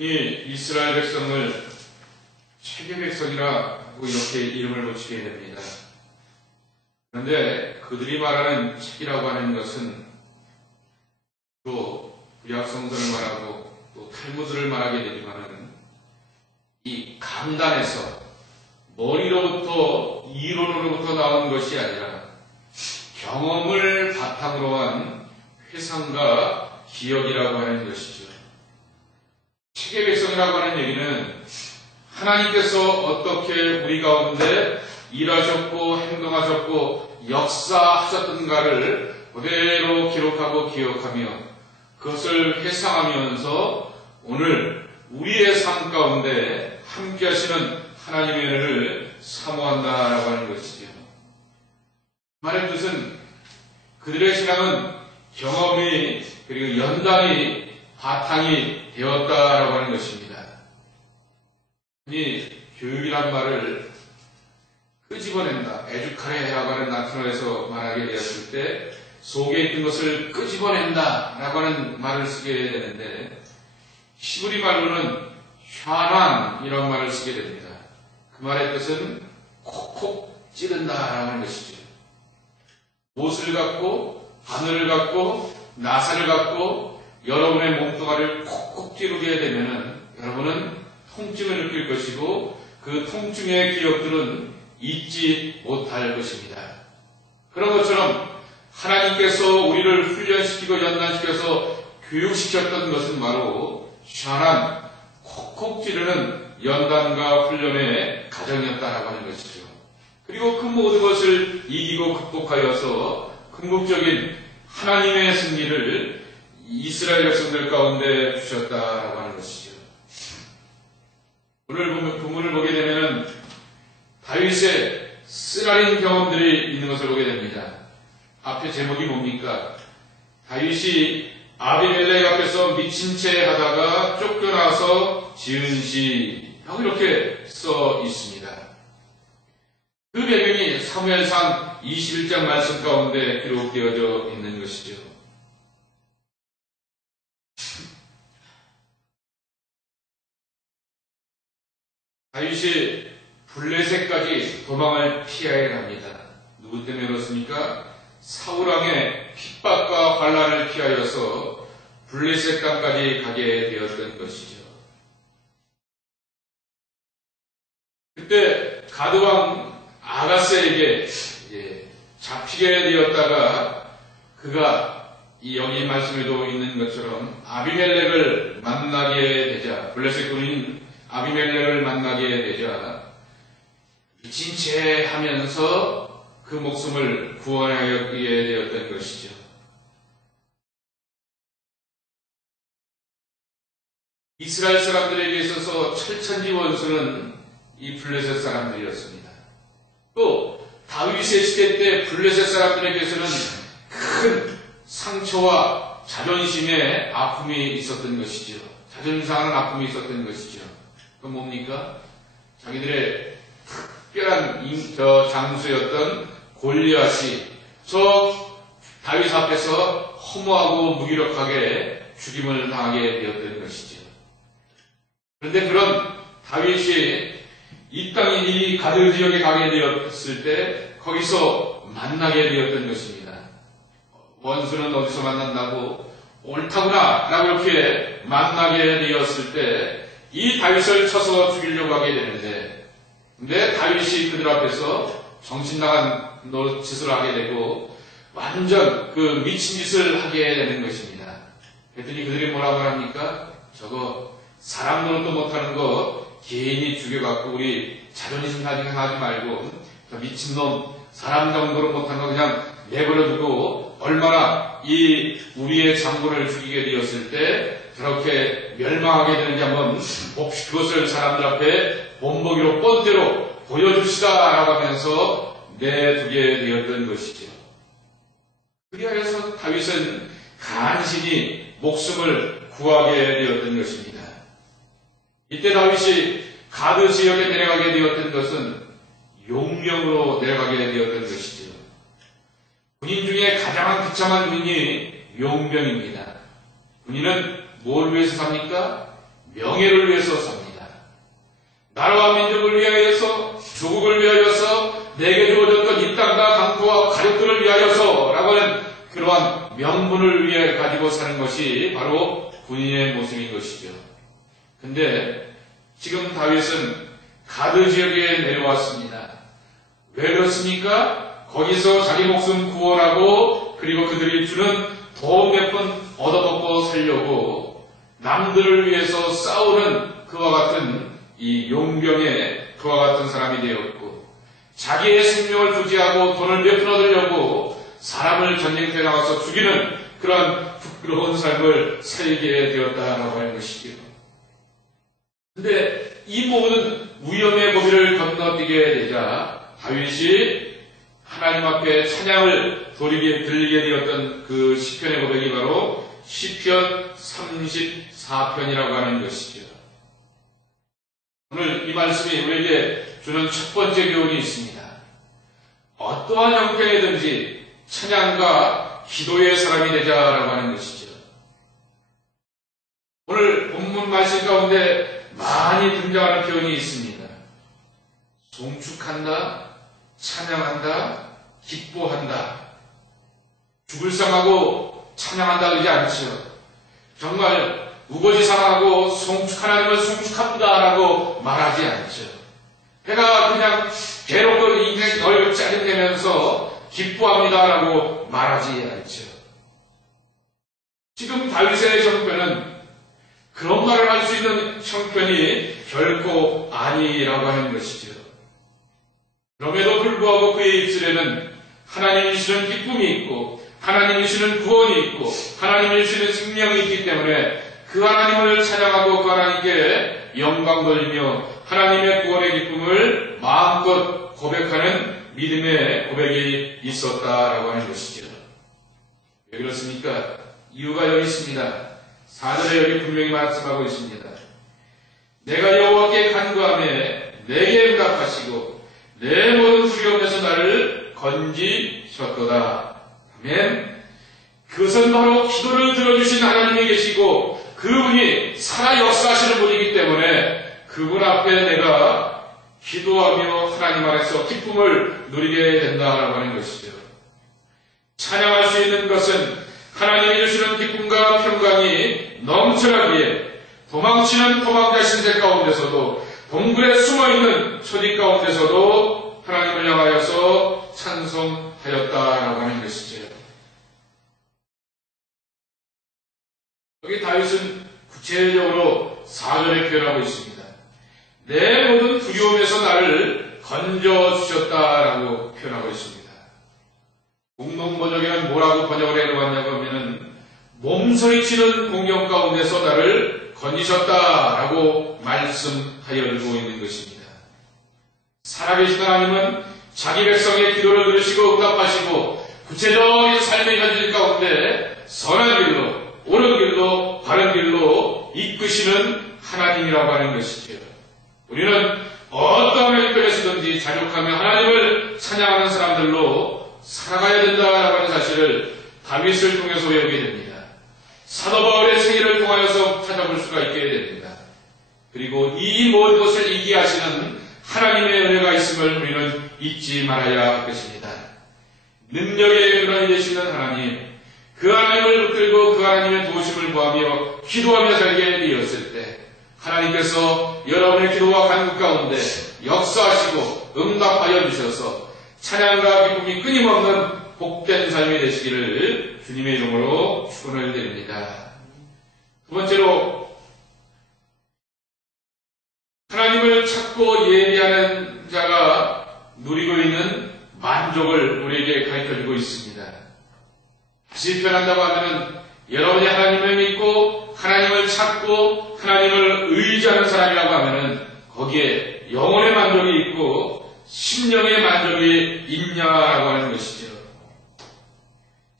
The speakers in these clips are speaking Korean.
이 이스라엘 백성을 책의 백성이라고 이렇게 이름을 붙이게 됩니다. 그런데 그들이 말하는 책이라고 하는 것은 또 구약성서를 말하고 또 탈무드를 말하게 되지만은 이 강단에서 머리로부터 이론으로부터 나온 것이 아니라 경험을 바탕으로 한 회상과 기억이라고 하는 것이죠. 책의 백성이라고 하는 얘기는 하나님께서 어떻게 우리 가운데 일하셨고 행동하셨고 역사하셨던가를 그대로 기록하고 기억하며 그것을 회상하면서 오늘 우리의 삶 가운데 함께 하시는 하나님의 은혜를 사모한다라고 하는 것이죠. 말의 뜻은 그들의 신앙은 경험이 그리고 연단이 바탕이 되었다라고 하는 것입니다. 이 교육이란 말을 끄집어낸다, 에듀카레라고 하는 라틴어에서 말하게 되었을 때 속에 있는 것을 끄집어낸다라고 하는 말을 쓰게 되는데 히브리 말로는 샤난이라는 말을 쓰게 됩니다. 그 말의 뜻은 콕콕 찌른다라고 하는 것이죠. 못을 갖고 바늘을 갖고 나사를 갖고 여러분의 몸뚱아리를 콕콕 찌르게 되면은 여러분은 통증을 느낄 것이고 그 통증의 기억들은 잊지 못할 것입니다. 그런 것처럼 하나님께서 우리를 훈련시키고 연단시켜서 교육시켰던 것은 바로 샤난, 콕콕 찌르는 연단과 훈련의 과정이었다라고 하는 것이죠. 그리고 그 모든 것을 이기고 극복하여서 궁극적인 하나님의 승리를 이스라엘 백성들 가운데 주셨다라고 하는 것이죠. 오늘 본문을 보게 되면 다윗의 쓰라린 경험들이 있는 것을 보게 됩니다. 앞에 제목이 뭡니까? 다윗이 아비멜렉 앞에서 미친 채 하다가 쫓겨나서 지은 시라고 이렇게 써 있습니다. 그 배경이 사무엘상 21장 말씀 가운데 기록되어져 있는 것이죠. 다윗이 블레셋까지 도망을 피해야 합니다. 누구 때문에 그렇습니까? 사울왕의 핍박과 환란을 피하여서 블레셋 땅까지 가게 되었던 것이죠. 그때 가드왕 아가스에게 잡히게 되었다가 그가 이 여기 말씀에도 있는 것처럼 아비멜렉을 만나게 되자 블레셋 군인 아비멜렉을 만나게 되자 미친 채 하면서 그 목숨을 구원하게 되었던 것이죠. 이스라엘 사람들에게 있어서 철천지 원수는 이 블레셋 사람들이었습니다. 또 다윗의 시대 때 블레셋 사람들에게서는 큰 상처와 자존심의 아픔이 있었던 것이죠. 자존심 상하는 아픔이 있었던 것이죠. 그건 뭡니까? 자기들의 특별한 장수였던 골리앗이 저 다윗 앞에서 허무하고 무기력하게 죽임을 당하게 되었던 것이죠. 그런데 그런 다윗이 이 땅인 이 가드 지역에 가게 되었을 때 거기서 만나게 되었던 것입니다. 원수는 어디서 만난다고? 옳다구나 라고 이렇게 만나게 되었을 때 이 다윗을 쳐서 죽이려고 하게 되는데 근데 다윗이 그들 앞에서 정신 나간 짓을 하게 되고 완전 그 미친 짓을 하게 되는 것입니다. 그랬더니 그들이 뭐라고 합니까? 저거 사람 노릇도 못하는 거 개인이 죽여갖고 우리 자존심 상하지 말고 저 미친놈 사람 정도로 못하는 거 그냥 내버려두고 얼마나 이 우리의 장군을 죽이게 되었을 때 저렇게 멸망하게 되는지 한번 그것을 사람들 앞에 본보기로 뻔대로 보여주시다라고 하면서 내두게 되었던 것이죠. 그리하여서 다윗은 간신히 목숨을 구하게 되었던 것입니다. 이때 다윗이 가드 지역에 내려가게 되었던 것은 용병으로 내려가게 되었던 것이죠. 군인 중에 가장 비참한 군인이 용병입니다. 군인은 뭘 위해서 삽니까? 명예를 위해서 삽니다. 나라와 민족을 위하여서, 조국을 위하여서, 내게 주어졌던 이 땅과 강토와 가족들을 위하여서 라고 하는 그러한 명분을 위해 가지고 사는 것이 바로 군인의 모습인 것이죠. 근데 지금 다윗은 가드 지역에 내려왔습니다. 왜 그렇습니까? 거기서 자기 목숨 구원하고 그리고 그들이 주는 돈 몇 푼 얻어먹고 살려고 남들을 위해서 싸우는 그와 같은 이 용병의 그와 같은 사람이 되었고, 자기의 생명을 부지하고 돈을 몇 푼 얻으려고 사람을 전쟁터에 나가서 죽이는 그러한 부끄러운 삶을 살게 되었다라고 하는 것이죠. 근데 이 모든 위험의 고비를 건너뛰게 되자 다윗이 하나님 앞에 찬양을 들리게 되었던 그 시편의 고백이 바로 시편 34편이라고 하는 것이죠. 오늘 이 말씀이 우리에게 주는 첫 번째 교훈이 있습니다. 어떠한 형편이든지 찬양과 기도의 사람이 되자라고 하는 것이죠. 오늘 본문 말씀 가운데 많이 등장하는 표현이 있습니다. 송축한다, 찬양한다, 기뻐한다. 죽을 상하고 찬양한다 그러지 않죠. 정말 우거지 상하고 하나님을 송축합니다라고 말하지 않죠. 내가 그냥 괴롭고 인생 널 짜증내면서 기뻐합니다라고 말하지 않죠. 지금 다윗의 형편은 그런 말을 할 수 있는 형편이 결코 아니라고 하는 것이죠. 그럼에도 불구하고 그의 입술에는 하나님이 주시는 기쁨이 있고 하나님이 주시는 구원이 있고 하나님이 주시는 생명이 있기 때문에 그 하나님을 찬양하고 그 하나님께 영광 돌리며 하나님의 구원의 기쁨을 마음껏 고백하는 믿음의 고백이 있었다라고 하는 것이죠. 왜 그렇습니까? 이유가 여기 있습니다. 4절에 여기 분명히 말씀하고 있습니다. 내가 여호와께 간구하며 내게 응답하시고 내 모든 두려움에서 나를 건지셨도다. 아멘. 그것은 바로 기도를 들어주신 하나님이 계시고 그분이 살아 역사하시는 분이기 때문에 그분 앞에 내가 기도하며 하나님 안에서 기쁨을 누리게 된다라고 하는 것이죠. 찬양할 수 있는 것은 하나님이 주시는 기쁨과 평강이 넘쳐나기에 도망치는 도망자 신세 가운데서도 동굴에 숨어있는 초디 가운데서도 하나님을 향하여서 찬송하였다라고 하는 것이죠. 여기 다윗은 구체적으로 4절에 표현하고 있습니다. 내 모든 두려움에서 나를 건져주셨다라고 표현하고 있습니다. 공동번역에는 뭐라고 번역을 해놓았냐고 하면은 몸서리치는 공경 가운데서 나를 건지셨다라고 말씀하여주고 있는 것입니다. 살아계신 하나님은 자기 백성의 기도를 들으시고 응답하시고 구체적인 삶의 현실 가운데 선한 길로, 옳은 길로, 바른 길로 이끄시는 하나님이라고 하는 것이죠. 우리는 어떠한 형편에서든지 자족하며 하나님을 찬양하는 사람들로 살아가야 된다라고 하는 사실을 다윗을 통해서 배우게 됩니다. 사도 바울의 생애를 통하여서 찾아볼 수가 있게 됩니다. 그리고 이 모든 것을 이기게 하시는 하나님의 은혜가 있음을 우리는 잊지 말아야 할 것입니다. 능력의 근원이 되시는 하나님, 그 하나님을 붙들고 그 하나님의 도우심을 구하며 기도하며 살게 되었을 때 하나님께서 여러분의 기도와 간구 가운데 역사하시고 응답하여 주셔서 찬양과 기쁨이 끊임없는 복된 삶이 되시기를 주님의 이름으로 축원을 드립니다. 두 번째로 하나님을 찾고 예비하는 자가 누리고 있는 만족을 우리에게 가르쳐주고 있습니다. 다시 표현한다고 하면 여러분이 하나님을 믿고 하나님을 찾고 하나님을 의지하는 사람이라고 하면 거기에 영혼의 만족이 있고 심령의 만족이 있냐라고 하는 것이죠.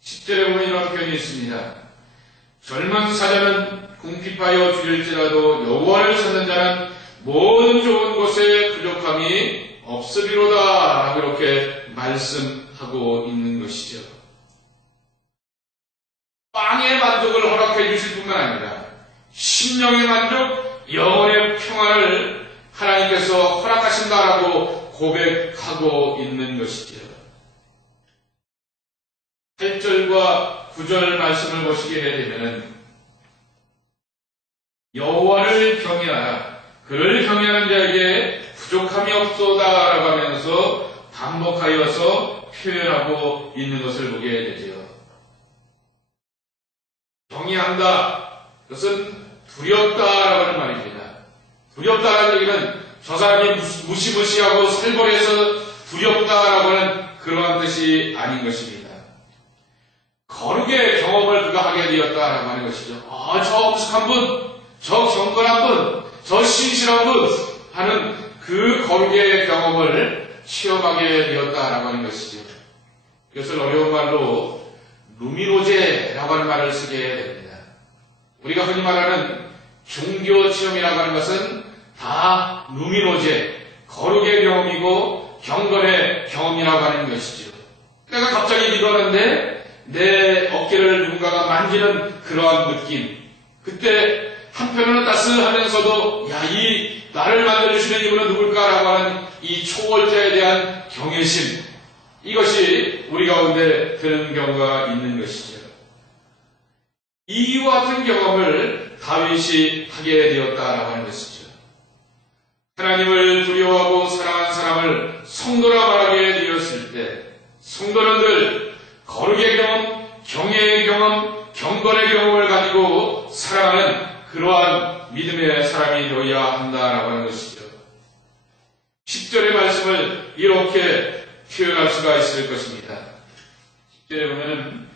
10절에 보면 이런 표현이 있습니다. 젊은 사자는 궁핍하여 죽일지라도 여호와를 찾는 자는 모든 좋은 곳에 부족함이 없으리로다 라고 이렇게 말씀하고 있는 것이죠. 빵의 만족을 허락해 주실 뿐만 아니라 심령의 만족, 영혼의 평안을 하나님께서 허락하신다라고 고백하고 있는 것이지요. 8절과 9절 말씀을 보시게 되면 여호와를 경외하라. 그를 경외하는 자에게 부족함이 없도다라고 하면서 반복하여서 표현하고 있는 것을 보게 되죠. 경외한다. 그것은 두렵다라고 하는 말입니다. 두렵다라는 얘기는 저 사람이 무시무시하고 살벌해서 두렵다라고 하는 그러한 뜻이 아닌 것입니다. 거룩의 경험을 그가 하게 되었다라고 하는 것이죠. 저 엄숙한 분, 저 경건한 분, 저 신실한 분 하는 그 거룩의 경험을 체험하게 되었다라고 하는 것이죠. 이것을 어려운 말로 루미노제라고 하는 말을 쓰게 됩니다. 우리가 흔히 말하는 종교 체험이라고 하는 것은 다 루미노제, 거룩의 경험이고 경건의 경험이라고 하는 것이죠. 내가 갑자기 기도하는데 내 어깨를 누군가가 만지는 그러한 느낌. 그때 한편으로는 따스하면서도 이 나를 만들어주시는 이분은 누굴까라고 하는 이 초월자에 대한 경외심. 이것이 우리 가운데 드는 경우가 있는 것이죠. 이와 같은 경험을 다윗이 하게 되었다라고 하는 것이죠. 하나님을 두려워하고 사랑하는 사람을 성도라 말하게 되었을 때 성도는 늘 거룩의 경험, 경외의 경험, 경건의 경험을 가지고 살아가는 그러한 믿음의 사람이 되어야 한다라고 하는 것이죠. 10절의 말씀을 이렇게 표현할 수가 있을 것입니다. 10절에 보면은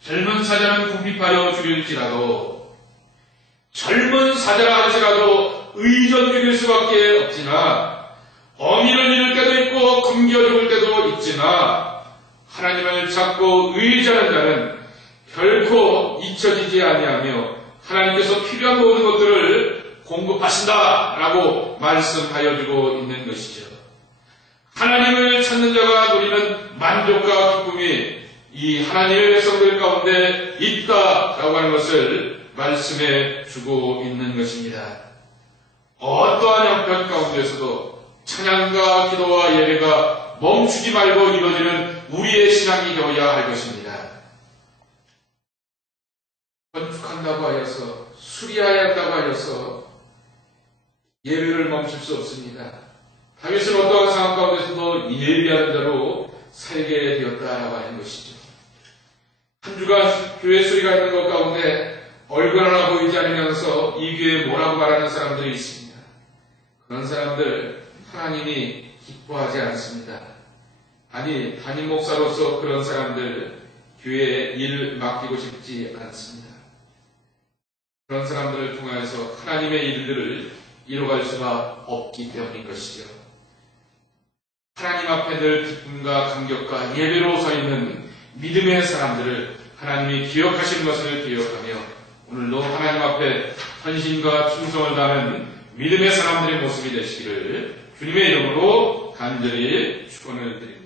젊은 사자는 궁핍하여 죽일지라도 젊은 사자라 할지라도 의전 죽일 수밖에 없지나 어미를 잃을 때도 있고 굶겨 죽을 때도 있지나 하나님을 찾고 의지하는 자는 결코 잊혀지지 아니하며 하나님께서 필요한 모든 것들을 공급하신다라고 말씀하여 주고 있는 것이죠. 하나님을 찾는 자가 누리는 만족과 기쁨이 이 하나님의 백성들 가운데 있다라고 하는 것을 말씀해 주고 있는 것입니다. 어떠한 형편 가운데서도 찬양과 기도와 예배가 멈추지 말고 이루어지는 우리의 신앙이 되어야 할 것입니다. 건축한다고 하여서 수리해야 한다고 하여서 예배를 멈출 수 없습니다. 다윗은 어떠한 상황 가운데서도 예배하는 자로 살게 되었다라고 하는 것이죠. 한 주간 교회 소리가 있는 것 가운데 얼굴 하나 보이지 않으면서 이 교회에 뭐라고 말하는 사람들이 있습니다. 그런 사람들 하나님이 기뻐하지 않습니다. 아니 담임 목사로서 그런 사람들 교회에 일을 맡기고 싶지 않습니다. 그런 사람들을 통해서 하나님의 일들을 이뤄갈 수가 없기 때문인 것이죠. 하나님 앞에 늘 기쁨과 감격과 예배로 서 있는 믿음의 사람들을 하나님이 기억하시는 것을 기억하며 오늘도 하나님 앞에 헌신과 충성을 다하는 믿음의 사람들의 모습이 되시기를 주님의 이름으로 간절히 축원을 드립니다.